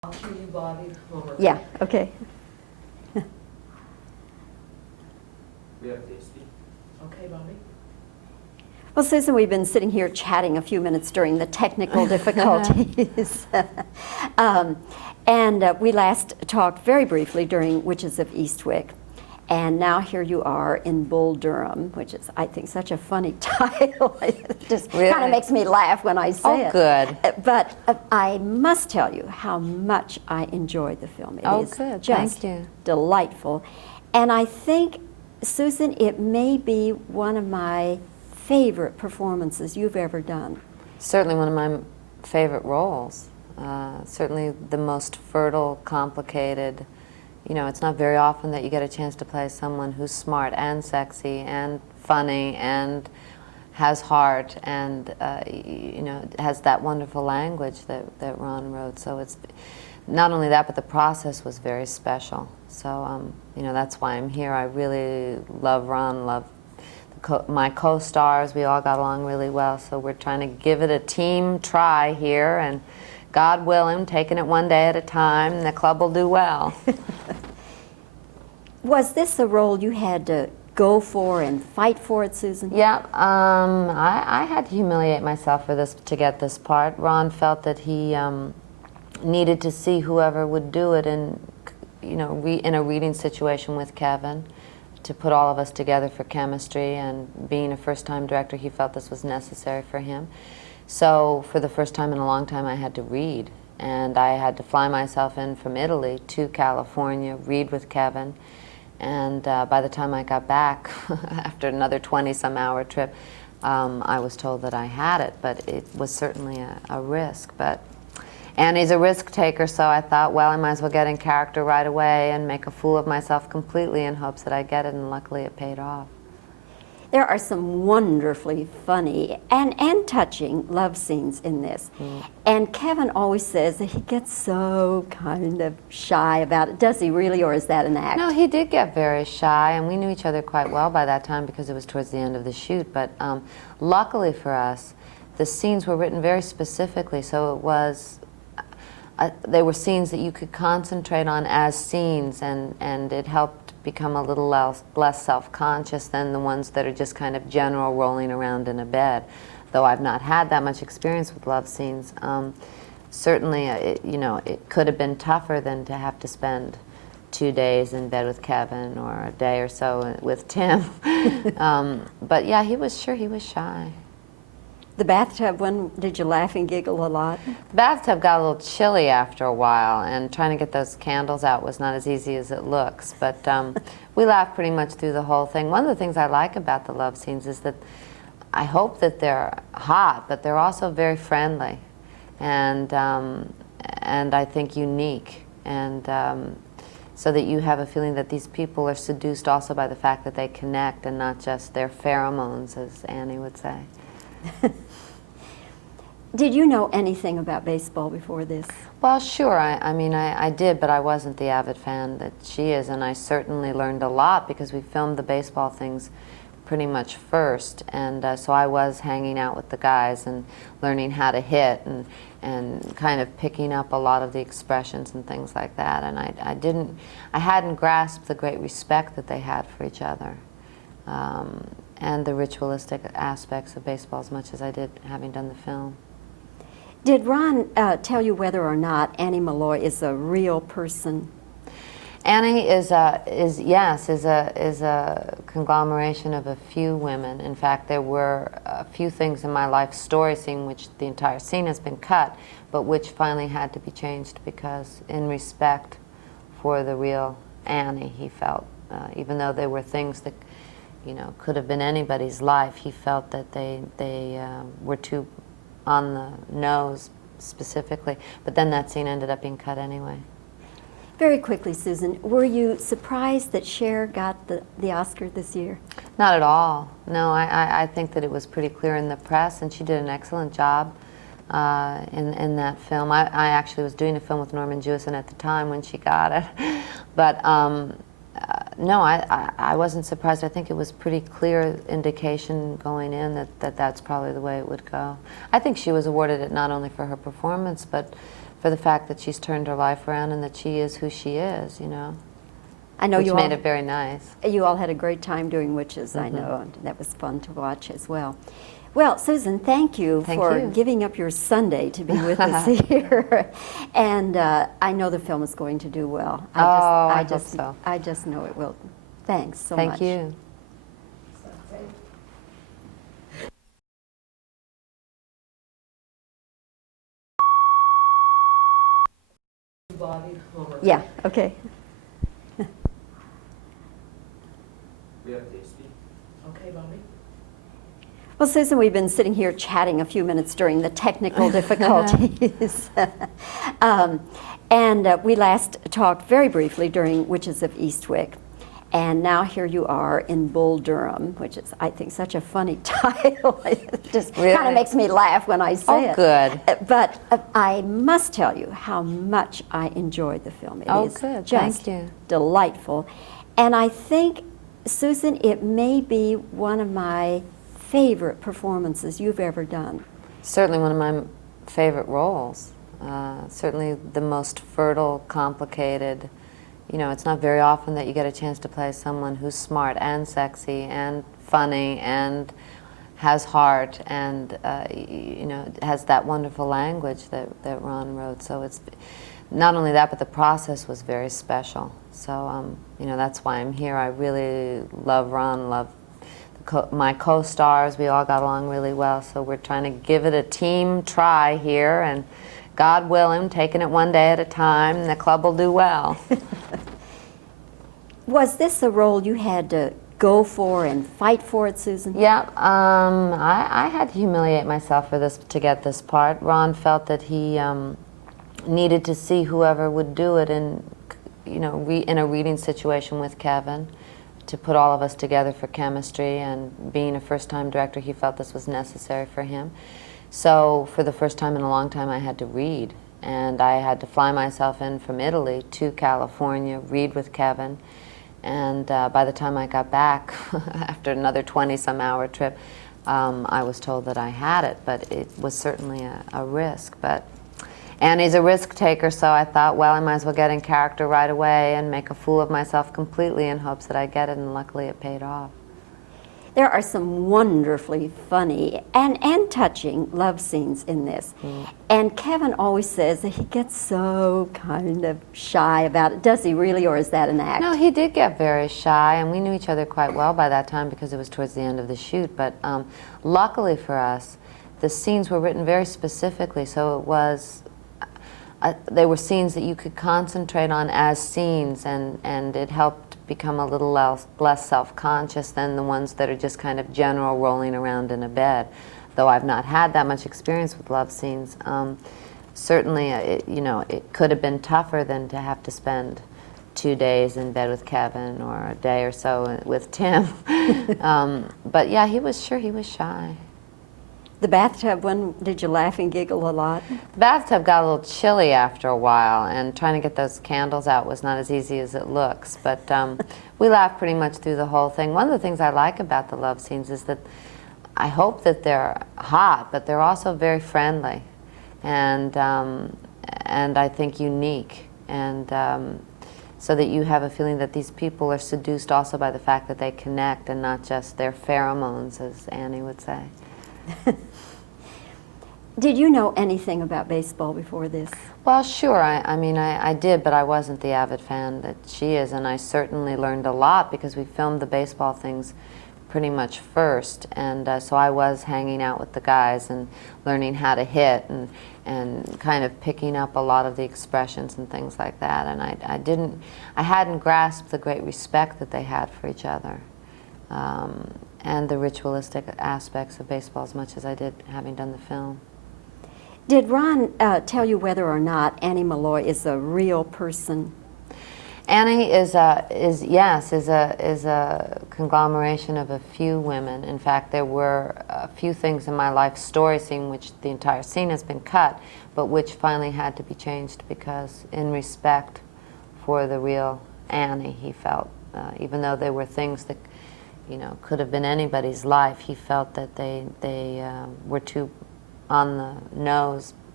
I'll cue you, Bobbie. Homer. Yeah, okay. We have tasty. Okay, Bobbie. Well, Susan, we've been sitting here chatting a few minutes during the technical difficulties. We last talked very briefly during Witches of Eastwick. And now here you are in Bull Durham, which is, I think, such a funny title. It just Really? kind of makes me laugh when I say it. Oh, good. But I must tell you how much I enjoyed the film. It is Good. just Thank you. delightful. And I think, Susan, it may be one of my favorite performances you've ever done. Certainly one of my favorite roles. Certainly the most fertile, complicated. You know, it's not very often that you get a chance to play someone who's smart and sexy and funny and has heart and, you know, has that wonderful language that Ron wrote. So it's not only that, but the process was very special. So, you know, that's why I'm here. I really love Ron, love my co-stars. We all got along really well, so we're trying to give it a team try here, and God willing, taking it one day at a time, and the club will do well. Was this a role you had to go for and fight for it, Susan? Yeah, I had to humiliate myself for this to get this part. Ron felt that he needed to see whoever would do it in, you know, in a reading situation with Kevin, to put all of us together for chemistry, and being a first-time director, he felt this was necessary for him. So for the first time in a long time, I had to read, and I had to fly myself in from Italy to California, read with Kevin, and by the time I got back, after another 20-some hour trip, I was told that I had it, but it was certainly a risk. But Annie's a risk taker, so I thought, well, I might as well get in character right away and make a fool of myself completely in hopes that I get it, and luckily it paid off. There are some wonderfully funny and touching love scenes in this. And Kevin always says that he gets so kind of shy about it. Does he really, or is that an act? No, he did get very shy, and we knew each other quite well by that time because it was towards the end of the shoot. But luckily for us, the scenes were written very specifically, so it was they were scenes that you could concentrate on as scenes, and it helped become a little less self-conscious than the ones that are just kind of general rolling around in a bed. Though I've not had that much experience with love scenes, certainly you know, it could have been tougher than to have to spend 2 days in bed with Kevin or a day or so with Tim. But yeah, he was shy. The bathtub one, did you laugh and giggle a lot? The bathtub got a little chilly after a while, and trying to get those candles out was not as easy as it looks. But we laughed pretty much through the whole thing. One of the things I like about the love scenes is that I hope that they're hot, but they're also very friendly, and I think unique, and so that you have a feeling that these people are seduced also by the fact that they connect and not just their pheromones, as Annie would say. Did you know anything about baseball before this? Well, sure. I mean, I did, but I wasn't the avid fan that she is, and I certainly learned a lot because we filmed the baseball things pretty much first, and so I was hanging out with the guys and learning how to hit and kind of picking up a lot of the expressions and things like that, and I hadn't grasped the great respect that they had for each other. And the ritualistic aspects of baseball as much as I did having done the film. Did Ron tell you whether or not Annie Malloy is a real person? Annie is a conglomeration of a few women. In fact, there were a few things in my life story scene which the entire scene has been cut, but which finally had to be changed because in respect for the real Annie, he felt, even though there were things that, you know, could have been anybody's life, he felt that they were too on the nose specifically. But then that scene ended up being cut anyway. Very quickly, Susan, were you surprised that Cher got the Oscar this year? Not at all. No, I think that it was pretty clear in the press, and she did an excellent job in that film. I actually was doing a film with Norman Jewison at the time when she got it. But no, I wasn't surprised. I think it was pretty clear indication going in that that's probably the way it would go. I think she was awarded it not only for her performance, but for the fact that she's turned her life around and that she is who she is, you know. I know which you made all, it very nice. you all had a great time doing Witches, I know, and that was fun to watch as well. Well, Susan, thank you for giving up your Sunday to be with us here. And I know the film is going to do well. I hope so. I just know it will. Thanks so much. Thank you. Bobbie, homework. Yeah, okay. We have to speak. Okay, Bobbie. Well, Susan, we've been sitting here chatting a few minutes during the technical difficulties. We last talked very briefly during Witches of Eastwick. And now here you are in Bull Durham, which is, I think, such a funny title. It just kind of makes me laugh when I say it. Oh, good. But I must tell you how much I enjoyed the film. It is good. just Thank you. delightful. And I think, Susan, it may be one of my favorite performances you've ever done. Certainly one of my favorite roles. Certainly the most fertile, complicated. You know, it's not very often that you get a chance to play someone who's smart and sexy and funny and has heart and, you know, has that wonderful language that Ron wrote. So it's not only that, but the process was very special. So, you know, that's why I'm here. I really love Ron, love my co-stars. We all got along really well. So we're trying to give it a team try here, and God willing, taking it one day at a time, and the club will do well. Was this a role you had to go for and fight for it, Susan? Yeah, I had to humiliate myself for this to get this part. Ron felt that he needed to see whoever would do it in, you know, in a reading situation with Kevin, to put all of us together for chemistry. And being a first-time director, he felt this was necessary for him. So for the first time in a long time, I had to read. And I had to fly myself in from Italy to California, read with Kevin. And by the time I got back, after another 20-some-hour trip, I was told that I had it. But it was certainly a risk. But Annie's a risk taker, so I thought, well, I might as well get in character right away and make a fool of myself completely in hopes that I'd get it, and luckily it paid off. There are some wonderfully funny and touching love scenes in this. And Kevin always says that he gets so kind of shy about it. Does he really, or is that an act? No, he did get very shy, and we knew each other quite well by that time because it was towards the end of the shoot. But luckily for us, the scenes were written very specifically, so it was they were scenes that you could concentrate on as scenes, and it helped become a little less self-conscious than the ones that are just kind of general rolling around in a bed. Though I've not had that much experience with love scenes, certainly you know, it could have been tougher than to have to spend 2 days in bed with Kevin or a day or so with Tim. But yeah, he was shy. The bathtub one, did you laugh and giggle a lot? The bathtub got a little chilly after a while, and trying to get those candles out was not as easy as it looks. But we laughed pretty much through the whole thing. One of the things I like about the love scenes is that I hope that they're hot, but they're also very friendly, and I think unique, and so that you have a feeling that these people are seduced also by the fact that they connect and not just their pheromones, as Annie would say. Did you know anything about baseball before this? Well, sure. I mean, I did, but I wasn't the avid fan that she is, and I certainly learned a lot because we filmed the baseball things pretty much first, and so I was hanging out with the guys and learning how to hit and kind of picking up a lot of the expressions and things like that, and I hadn't grasped the great respect that they had for each other. And the ritualistic aspects of baseball as much as I did having done the film. Did Ron tell you whether or not Annie Malloy is a real person? Annie is a conglomeration of a few women. In fact, there were a few things in my life story scene which the entire scene has been cut, but which finally had to be changed because in respect for the real Annie, he felt, even though there were things that, you know, could have been anybody's life, he felt that they were too on the nose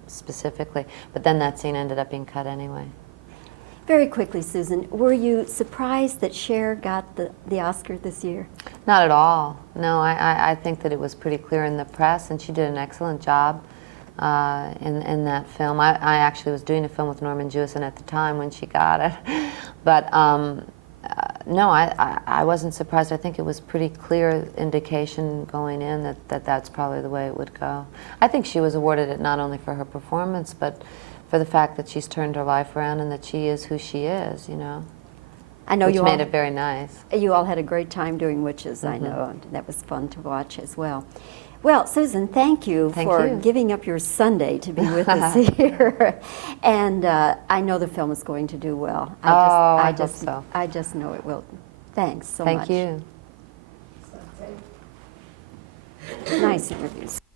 specifically. But then that scene ended up being cut anyway. Very quickly, Susan, were you surprised that Cher got the Oscar this year? Not at all. No, I think that it was pretty clear in the press, and she did an excellent job in that film. I actually was doing a film with Norman Jewison at the time when she got it. But no, I wasn't surprised. I think it was pretty clear indication going in that that's probably the way it would go. I think she was awarded it not only for her performance, but for the fact that she's turned her life around and that she is who she is, you know. I know which you made all, it very nice. You all had a great time doing Witches, I know, and that was fun to watch as well. Well, Susan, thank you for giving up your Sunday to be with us here. And I know the film is going to do well. I hope so. I just know it will. Thanks so Thank much. you. Nice interviews.